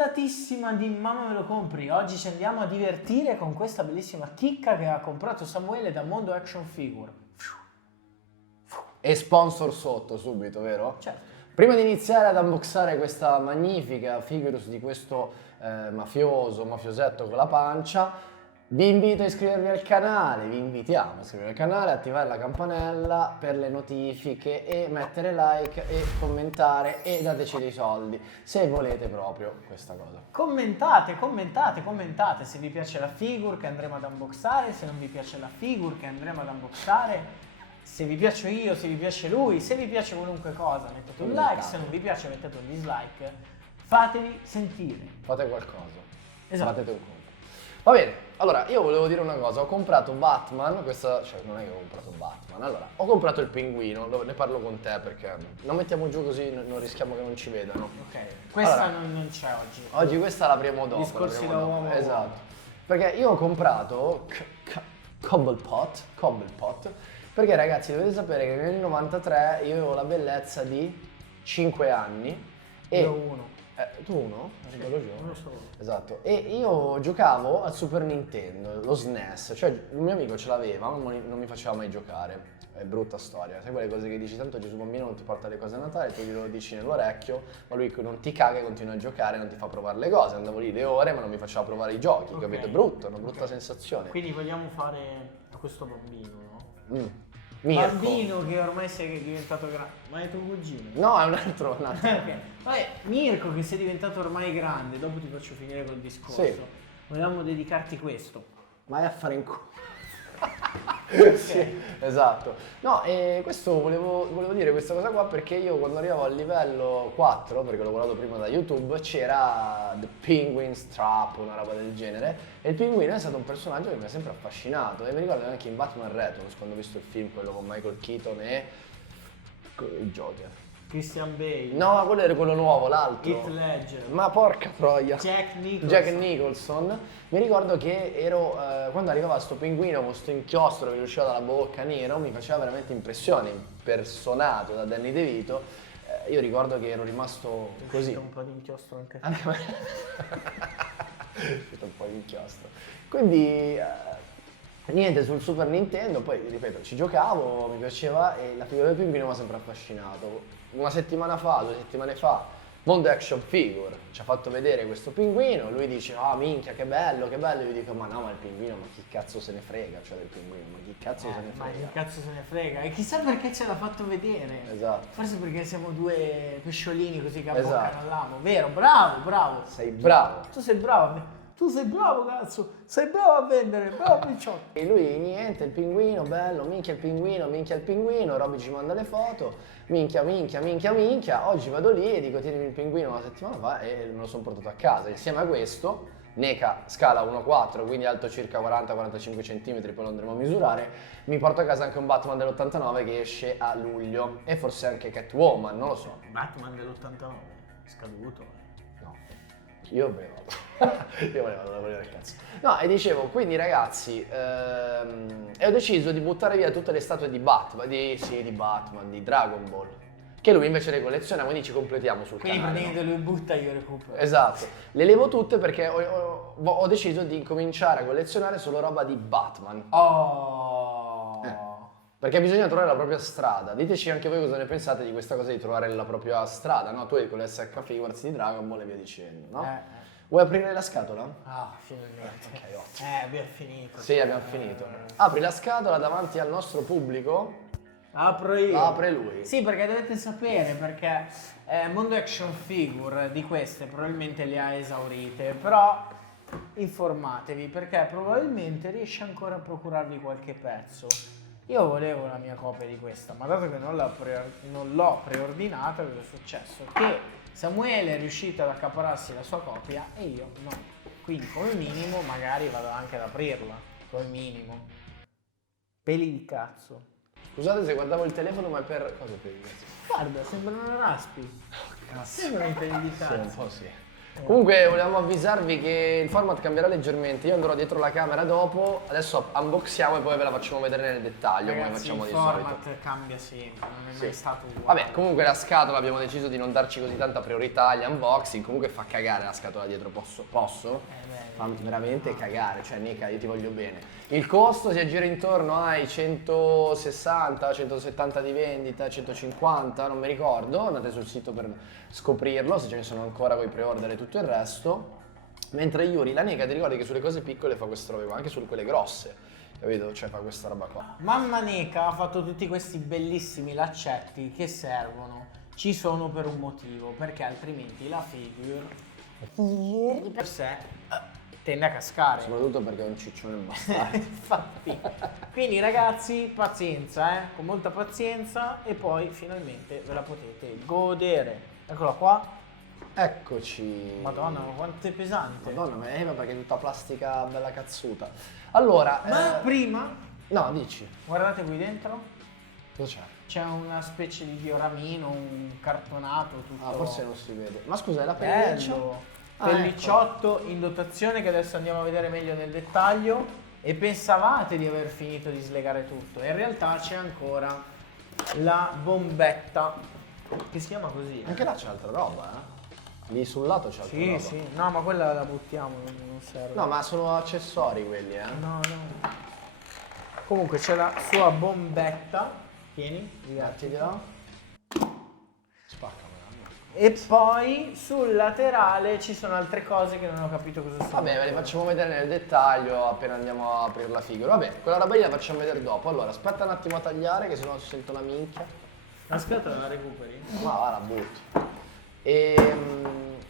puntatissima di Mamma me lo compri. Oggi ci andiamo a divertire con questa bellissima chicca che ha comprato Samuele da Mondo Action Figure. E sponsor sotto subito, vero? Certo. Prima di iniziare ad unboxare questa magnifica figurus di questo mafiosetto con la pancia, vi invito a iscrivervi al canale, vi invitiamo a iscrivervi al canale, attivare la campanella per le notifiche e mettere like e commentare e dateci dei soldi, se volete proprio questa cosa. Commentate se vi piace la figure che andremo ad unboxare, se non vi piace la figure che andremo ad unboxare, se vi piaccio io, se vi piace lui, se vi piace qualunque cosa mettete un like, se non vi piace mettete un dislike, fatevi sentire. Fate qualcosa. Esatto. Battete un colpo. Va bene, allora io volevo dire una cosa, ho comprato Batman, cioè non è che ho comprato Batman, allora ho comprato il pinguino, ne parlo con te perché non mettiamo giù così, non rischiamo che non ci vedano. Ok, questa Allora, non c'è oggi. Oggi questa l'apriamo dopo. Discorsi da uomo. Esatto. Perché io ho comprato Cobblepot, perché ragazzi dovete sapere che nel 93 io avevo la bellezza di 5 anni e... Io uno. Tu uno? Sì, Uno solo. Esatto. E io giocavo al Super Nintendo, lo SNES, cioè il mio amico ce l'aveva, ma non mi faceva mai giocare. È brutta storia, sai quelle cose che dici tanto Gesù bambino non ti porta le cose a Natale, tu glielo dici nell'orecchio, ma lui non ti caga e continua a giocare, non ti fa provare le cose, andavo lì le ore ma non mi faceva provare i giochi, Ok. capito? È brutto, è una brutta sensazione. Quindi vogliamo fare a questo bambino, no? Mirko. Bambino che ormai sei diventato grande. Ma è tuo cugino? No, è un altro. Ok. Vabbè, Mirko che sei diventato ormai grande, dopo ti faccio finire col discorso. Sì. Volevamo dedicarti questo. Vai a fare in culo. Ok. Sì, esatto. No, e questo volevo dire questa cosa qua perché io quando arrivavo al livello 4, perché l'ho guardato prima da YouTube, c'era The Penguin's Trap, una roba del genere, e il pinguino è stato un personaggio che mi ha sempre affascinato e mi ricordo anche in Batman Returns quando ho visto il film, quello con Michael Keaton e il Joker. Christian Bale. No, quello era quello nuovo, l'altro. Heath Ledger. Ma porca troia. Jack Nicholson. Mi ricordo che ero quando arrivava sto pinguino con sto inchiostro che gli usciva dalla bocca nero, mi faceva veramente impressione, impersonato da Danny DeVito. Io ricordo che ero rimasto così. Un po' di inchiostro anche. Un po' di inchiostro. Quindi niente, sul Super Nintendo, poi ripeto, ci giocavo, mi piaceva e la figura del pinguino mi ha sempre affascinato. Una settimana fa, 2 settimane fa, Mondo Action Figure ci ha fatto vedere questo pinguino, lui dice ah minchia che bello, io dico ma no, ma il pinguino, ma chi cazzo se ne frega, cioè del pinguino, ma chi cazzo se ne Ma frega. che cazzo se ne frega? E chissà perché ce l'ha fatto vedere. Esatto. Forse perché siamo due pesciolini così che Esatto. abboccano all'amo. Vero, bravo. Sei bravo. Tu sei bravo. Tu sei bravo, cazzo. Sei bravo a vendere, bravo picciotto. E lui niente, il pinguino, bello, minchia il pinguino, Robby ci manda le foto, minchia, oggi vado lì e dico tienimi il pinguino una settimana fa e me lo sono portato a casa. Insieme a questo, NECA scala 1.4, quindi alto circa 40-45 cm, poi lo andremo a misurare, mi porto a casa anche un Batman dell'89 che esce a luglio e forse anche Catwoman, non lo so. Batman dell'89, scaduto. No, io volevo lavorare al cazzo. No, e dicevo, quindi ragazzi, e ho deciso di buttare via tutte le statue di Batman, di Dragon Ball, che lui invece le colleziona, quindi ci completiamo sul Quindi canale. praticamente lui butta e io recupero. Esatto, le levo tutte perché ho deciso di cominciare a collezionare solo roba di Batman. Oh. Perché bisogna trovare la propria strada. Diteci anche voi cosa ne pensate di questa cosa di trovare la propria strada, no? Tu hai con le SH Figures di Dragon Ball e via dicendo, no? Vuoi aprire la scatola? Ah, finalmente. Ok, ottimo. Abbiamo finito. Sì, abbiamo finito. Apri la scatola davanti al nostro pubblico. Apro io. La apre lui. Sì, perché dovete sapere, perché Mondo Action Figure di queste probabilmente le ha esaurite, però informatevi perché probabilmente riesce ancora a procurarvi qualche pezzo. Io volevo la mia copia di questa, ma dato che non l'ho preordinata, cosa è successo? Che Samuele è riuscito ad accaparrarsi la sua copia e io no. Quindi come minimo magari vado anche ad aprirla, come minimo. Peli di cazzo. Scusate se guardavo il telefono, ma è cosa per il cazzo? Guarda, sembrano raspi. Sembrano i peli di Sì, cazzo. un po' sì. Comunque volevamo avvisarvi che il format cambierà leggermente, io andrò dietro la camera dopo, adesso unboxiamo e poi ve la facciamo vedere nel dettaglio come Ragazzi, facciamo il di solito. format cambia sempre, non è mai stato uguale. Vabbè, comunque la scatola abbiamo deciso di non darci così tanta priorità agli unboxing, comunque fa cagare la scatola dietro, posso? Fa veramente cagare, cioè Nica, io ti voglio bene. Il costo si aggira intorno ai 160, 170 di vendita, 150, non mi ricordo, andate sul sito per scoprirlo, se ce ne sono ancora con i pre-order e tutto il resto. Mentre Yuri, la Nica, ti ricordi che sulle cose piccole fa queste robe qua, anche su quelle grosse, capito? Cioè fa questa roba qua. Mamma Nica ha fatto tutti questi bellissimi laccetti che servono, ci sono per un motivo, perché altrimenti la figure di per sé tende a cascare. Soprattutto perché è un ciccione bastardo. Infatti. Quindi ragazzi, pazienza, con molta pazienza e poi finalmente ve la potete godere. Eccola qua. Eccoci. Madonna, ma quanto è pesante. Madonna, ma perché è tutta plastica bella cazzuta. Allora, Ma prima, no, dici. guardate qui dentro, Cosa c'è? c'è una specie di dioramino, un cartonato tutto. Ah, forse non si vede. Ma scusa, è la pelliccia? bello. Ah, Pellicciotto in dotazione che adesso andiamo a vedere meglio nel dettaglio. E pensavate di aver finito di slegare tutto. In realtà c'è ancora la bombetta, che si chiama così. Anche là c'è altra roba, eh? Lì sul lato c'è altra roba. Sì, sì. No, ma quella la buttiamo, non serve. No, ma sono accessori quelli, eh? No, no. Comunque c'è la sua bombetta. Tieni, Mettitela. Spaccamela. E poi sul laterale ci sono altre cose che non ho capito cosa sono. Vabbè, ve le facciamo vedere nel dettaglio appena andiamo a aprire la figura. Vabbè, quella roba lì la facciamo vedere dopo. Allora, aspetta un attimo a tagliare, che sennò sento la minchia. La scatola la recuperi? Ma va, la butto.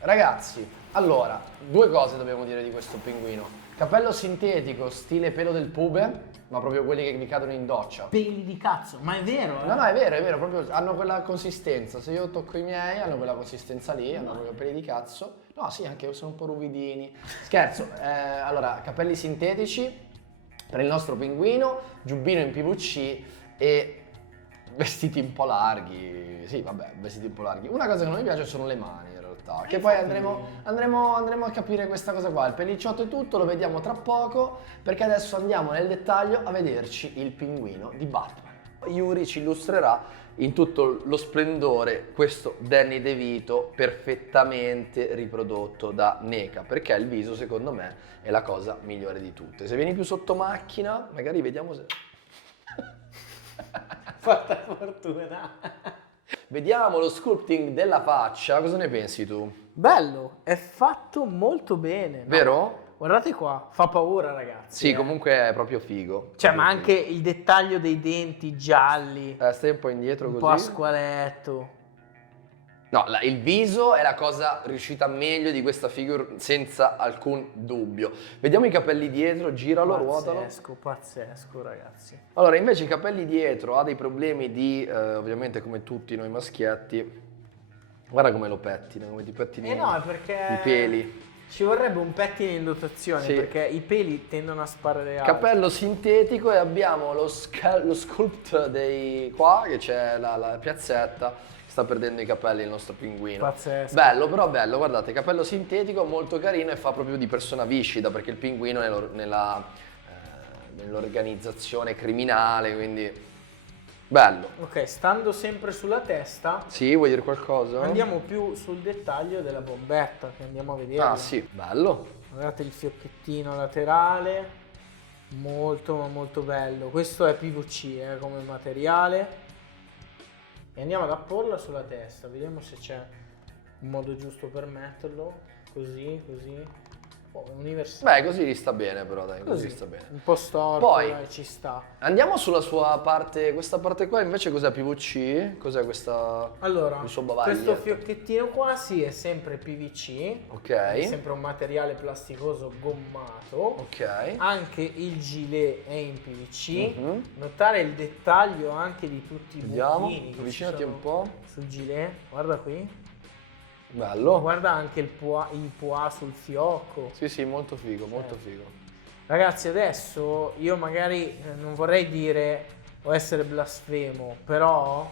Ragazzi, allora, due cose dobbiamo dire di questo pinguino. Capello sintetico, stile pelo del pube, ma proprio quelli che vi cadono in doccia. Peli di cazzo, ma è vero, eh? No, no, è vero, proprio hanno quella consistenza. Se io tocco i miei, hanno quella consistenza lì, hanno proprio peli di cazzo. No, sì, anche io sono un po' ruvidini. Scherzo, allora, capelli sintetici per il nostro pinguino, giubbino in PVC e vestiti un po' larghi. Sì, vabbè, vestiti un po' larghi. Una cosa che non mi piace sono le mani, in realtà. Che poi andremo a capire questa cosa qua. Il pellicciotto e tutto lo vediamo tra poco, perché adesso andiamo nel dettaglio a vederci il pinguino di Batman. Yuri ci illustrerà in tutto lo splendore questo Danny DeVito perfettamente riprodotto da NECA, perché il viso secondo me è la cosa migliore di tutte. Se vieni più sotto macchina, magari vediamo se... Fatta fortuna. Vediamo lo sculpting della faccia, cosa ne pensi tu? Bello, è fatto molto bene. No? Vero? Guardate qua, fa paura ragazzi. Sì, comunque è proprio figo. Cioè, ma anche il dettaglio dei denti gialli, Stai un po' indietro un così. po' a squaletto. No, il viso è la cosa riuscita meglio di questa figure senza alcun dubbio. Vediamo i capelli dietro, giralo, ruotalo. Pazzesco, pazzesco ragazzi. Allora, invece i capelli dietro ha dei problemi di, ovviamente come tutti noi maschietti, guarda come lo pettina, come ti pettini No, è perché i peli. ci vorrebbe un pettine in dotazione, Sì. perché i peli tendono a sparare alto. Capello sintetico e abbiamo lo sculpt dei qua, che c'è la piazzetta. Sta perdendo i capelli il nostro pinguino. Pazzesco. Bello, però bello, guardate, capello sintetico molto carino e fa proprio di persona viscida, perché il pinguino è nell'organizzazione criminale, quindi bello. Ok, stando sempre sulla testa, Sì, vuoi dire qualcosa? andiamo più sul dettaglio della bombetta, che andiamo a vedere. Ah sì, bello. Guardate il fiocchettino laterale, molto ma molto bello. Questo è PVC come materiale. E andiamo ad apporla sulla testa, vediamo se c'è un modo giusto per metterlo. Così, così. Oh, è universale. Beh, così gli sta bene però, dai, così Così, sta bene. un po' storto, Poi- ci sta. Andiamo sulla sua parte, questa parte qua invece cos'è PVC? Cos'è questa? Allora, il suo bavaglio? questo fiocchettino qua sì, è sempre PVC, è Ok, sempre un materiale plasticoso gommato. ok. Anche il gilet è in PVC. Mhm. Notare il dettaglio anche di tutti i Vediamo, buchini che avvicinati ci sono un po'. sul gilet. Guarda qui. Bello. Guarda anche il pois sul fiocco. Sì, sì, molto figo, molto figo. Ragazzi, adesso io magari non vorrei dire o essere blasfemo, però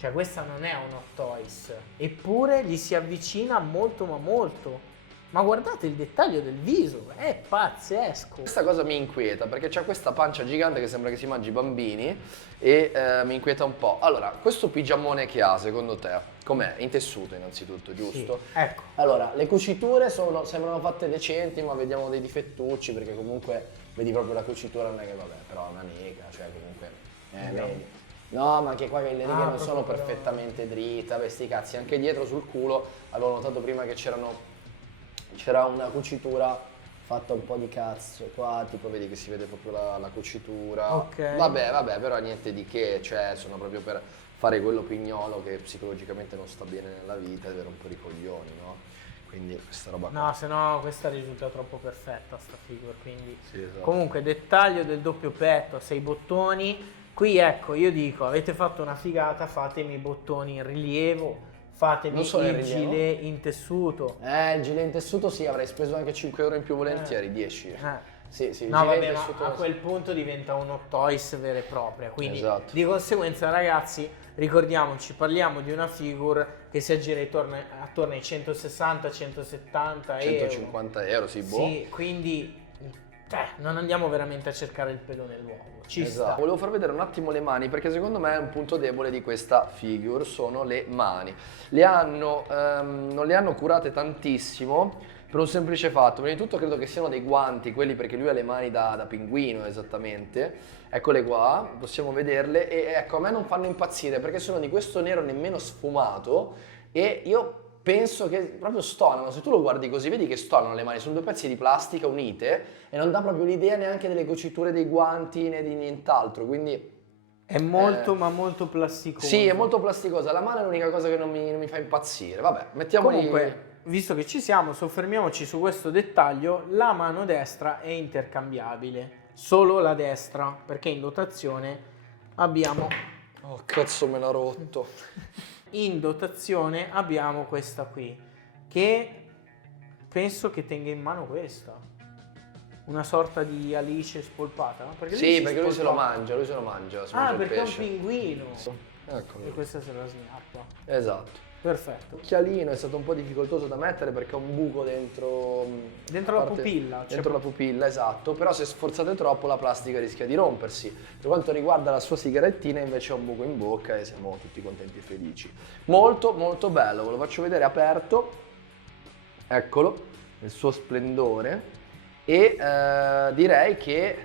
Cioè questa non è un Hot Toys, eppure gli si avvicina molto ma molto. Ma guardate il dettaglio del viso, è pazzesco. Questa cosa mi inquieta perché c'ha questa pancia gigante che sembra che si mangi i bambini e mi inquieta un po'. Allora, questo pigiamone che ha, secondo te, com'è? In tessuto innanzitutto, giusto? Sì, ecco. Allora, le cuciture sembrano fatte decenti, ma vediamo dei difettucci perché comunque vedi proprio la cucitura, non è che vabbè, però è un'amica, cioè comunque vedi. No, ma anche qua che le righe non sono perfettamente dritte, vabbè sti cazzi, anche dietro sul culo avevo notato prima che c'era una cucitura fatta un po' di cazzo qua, tipo vedi che si vede proprio la cucitura. Ok. Vabbè, però niente di che, cioè sono proprio per fare quello pignolo che psicologicamente non sta bene nella vita ed avere un po' di coglioni, no? Quindi questa roba qua. No, se no questa risulta troppo perfetta sta figura, quindi... Sì, esatto. Comunque, dettaglio del doppio petto, 6 bottoni. Qui ecco, io dico, avete fatto una figata, fatemi i bottoni in rilievo, fatemi Non solo in il rilievo. gilet in tessuto. Il gilet in tessuto sì, avrei speso anche 5 euro in più volentieri, 10. Sì, il No, gilet vabbè, in ma tessuto. a quel punto diventa un Hot Toys vera e propria, quindi Esatto. di conseguenza ragazzi ricordiamoci, parliamo di una figure che si aggira attorno ai 160, 170 euro. 150 euro, sì, boh. Sì, quindi non andiamo veramente a cercare il pelo nell'uovo. Ci Esatto. sta. Volevo far vedere un attimo le mani perché secondo me è un punto debole di questa figure, sono le mani. Non le hanno curate tantissimo per un semplice fatto. Prima di tutto credo che siano dei guanti, quelli perché lui ha le mani da pinguino esattamente. Eccole qua, possiamo vederle e ecco, a me non fanno impazzire perché sono di questo nero nemmeno sfumato e io penso che proprio stonano, se tu lo guardi così vedi che stonano le mani, sono due pezzi di plastica unite e non dà proprio l'idea neanche delle cuciture dei guanti né di nient'altro, quindi... È molto ma molto plasticoso. Sì, è molto plasticosa, la mano è l'unica cosa che non mi fa impazzire, vabbè, mettiamoli... Comunque, visto che ci siamo, soffermiamoci su questo dettaglio, la mano destra è intercambiabile, solo la destra, perché in dotazione abbiamo... Oh, cazzo me l'ha rotto. In dotazione abbiamo questa qui, che penso che tenga in mano questa. Una sorta di Alice spolpata, no? Perché Sì, perché lui se lo spolpata. mangia, si mangia Ah, il perché è un pesce. pinguino. Eccolo. E questa se la sniappa. Esatto. Perfetto. L'occhialino è stato un po' difficoltoso da mettere perché ha un buco dentro La pupilla. Dentro la pupilla, esatto, però se sforzate troppo la plastica rischia di rompersi. Per quanto riguarda la sua sigarettina invece ha un buco in bocca e siamo tutti contenti e felici. Molto molto bello, ve lo faccio vedere aperto. Eccolo, nel suo splendore e direi che,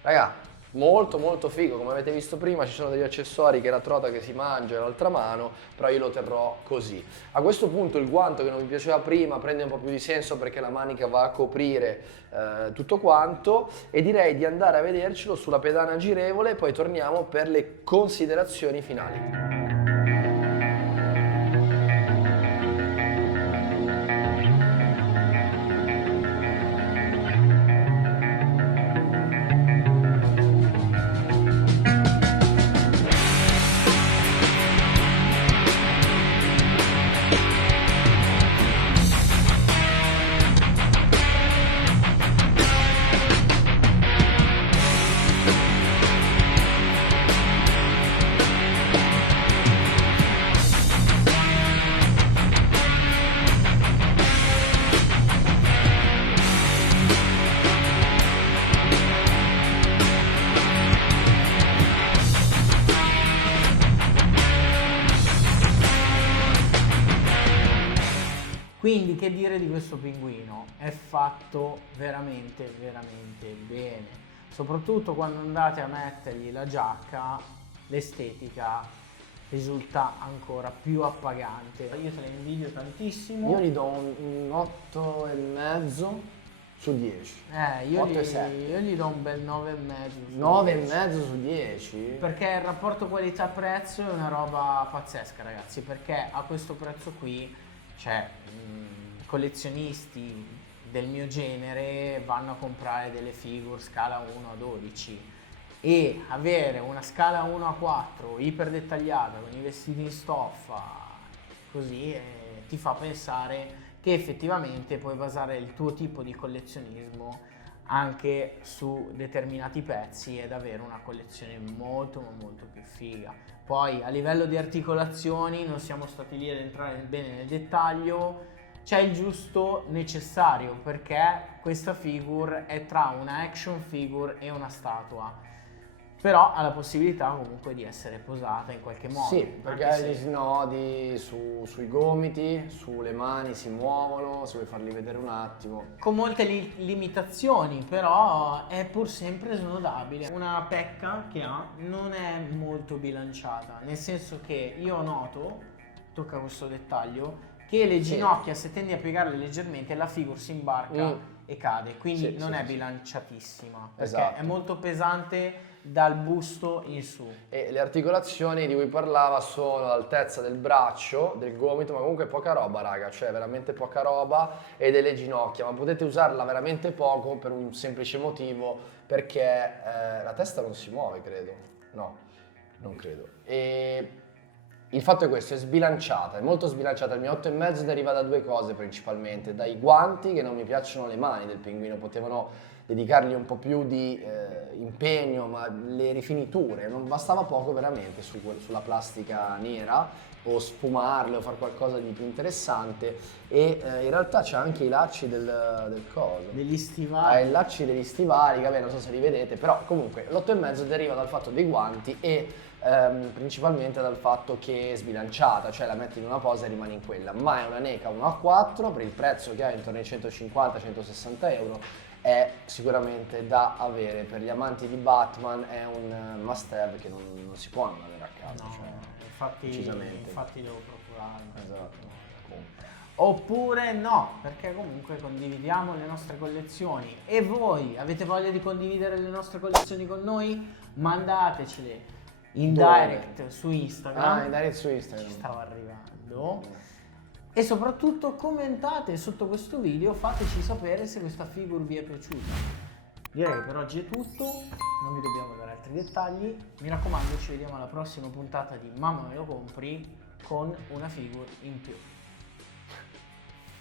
raga, molto molto figo, come avete visto prima ci sono degli accessori che la trota che si mangia e l'altra mano, però io lo terrò così. A questo punto il guanto che non mi piaceva prima prende un po' più di senso perché la manica va a coprire tutto quanto e direi di andare a vedercelo sulla pedana girevole e poi torniamo per le considerazioni finali. Quindi che dire di questo pinguino? È fatto veramente veramente bene, soprattutto quando andate a mettergli la giacca, l'estetica risulta ancora più appagante. Io te la invidio tantissimo. Io gli do un 8,5 su 10. Io 8,7. io gli do un bel 9,5. 9,5 su 10? Perché il rapporto qualità-prezzo è una roba pazzesca, ragazzi, perché a questo prezzo qui, cioè, collezionisti del mio genere vanno a comprare delle figure scala 1 a 12 e avere una scala 1 a 4 iper dettagliata con i vestiti in stoffa così ti fa pensare che effettivamente puoi basare il tuo tipo di collezionismo anche su determinati pezzi ed avere una collezione molto ma molto più figa. Poi a livello di articolazioni non siamo stati lì ad entrare bene nel dettaglio, c'è il giusto necessario perché questa figure è tra una action figure e una statua, però ha la possibilità comunque di essere posata in qualche modo. Sì, perché anche hai gli se- snodi sui gomiti, sulle mani si muovono, se vuoi farli vedere un attimo. con molte limitazioni, però è pur sempre snodabile. Una pecca che ha non è molto bilanciata, nel senso che io noto, tocca questo dettaglio, che le Sì. ginocchia, se tendi a piegarle leggermente, la figure si imbarca e cade, quindi Sì, non sì, è sì. bilanciatissima, perché Esatto. è molto pesante dal busto in su. E le articolazioni di cui parlava sono l'altezza del braccio, del gomito, ma comunque poca roba, raga, cioè veramente poca roba, e delle ginocchia, ma potete usarla veramente poco per un semplice motivo, perché la testa non si muove, credo. No, non credo. E il fatto è questo, è sbilanciata, è molto sbilanciata. Il mio 8,5 deriva da due cose principalmente, dai guanti, che non mi piacciono le mani del pinguino, potevano dedicargli un po' più di impegno, ma le rifiniture, non bastava poco veramente sulla plastica nera, o sfumarle o fare qualcosa di più interessante, e in realtà c'è anche i lacci del coso. Degli Ha stivali. i lacci degli stivali, che vabbè, non so se li vedete, però comunque l'8,5 deriva dal fatto dei guanti e principalmente dal fatto che è sbilanciata, cioè la metti in una posa e rimane in quella, ma è una NECA 1A4 per il prezzo che ha, intorno ai 150-160 euro, è sicuramente da avere. Per gli amanti di Batman è un must have che non si può non avere a casa, No, cioè, infatti, decisamente. infatti devo procurarlo. Esatto. Oppure no, perché comunque condividiamo le nostre collezioni. E voi avete voglia di condividere le nostre collezioni con noi? Mandatecele in Dove? direct su Instagram. Ah, andare su Instagram. Ci stavo arrivando. E soprattutto commentate sotto questo video, fateci sapere se questa figure vi è piaciuta. Direi che per oggi è tutto, non vi dobbiamo dare altri dettagli. Mi raccomando, ci vediamo alla prossima puntata di Mamma me lo compri con una figure in più.